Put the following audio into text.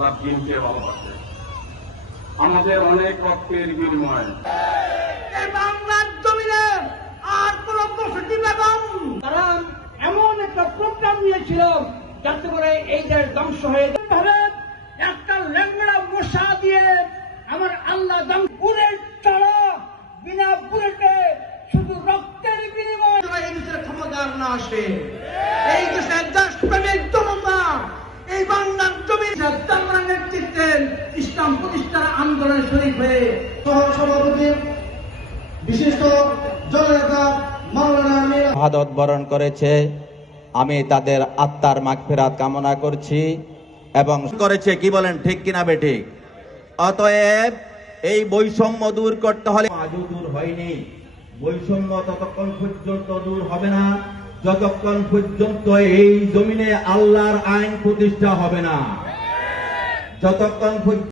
আল্লাহ দিনকে ভালোবাসে। আমাদের অনেক রক্তের বিনিময়। বাংলার জমিনে আর কোন বসতি বেগম তারা এমন একটা প্রোগ্রাম নিয়েছিল যাতে করে এই দেশ ধ্বংস হয়ে যায়। ভাবে একটা ল্যাংড়া মশা দিয়ে আমার আল্লাহ দাম বুলেট চড়া বিনা বুলেটে শুধু রক্তের বিনিময়। এই ক্ষমতার না আসে। এই বাংলার জমি নেতৃত্বে ইসলাম প্রতিষ্ঠার আন্দোলনে শরীর হয়ে সহ বিশিষ্ট জননেতা শাহাদত বরণ করেছে। আমি তাদের আত্মার মাগফিরাত কামনা করছি এবং করেছে কি বলেন ঠিক কিনা বেঠিক? অতএব এই বৈষম্য দূর করতে হলে আজও দূর হয়নি। বৈষম্য ততক্ষণ পর্যন্ত দূর হবে না। যতক্ষণ পর্যন্ত এই জমিনে আল্লাহর আইন প্রতিষ্ঠা হবে না। যতক্ষণ পর্যন্ত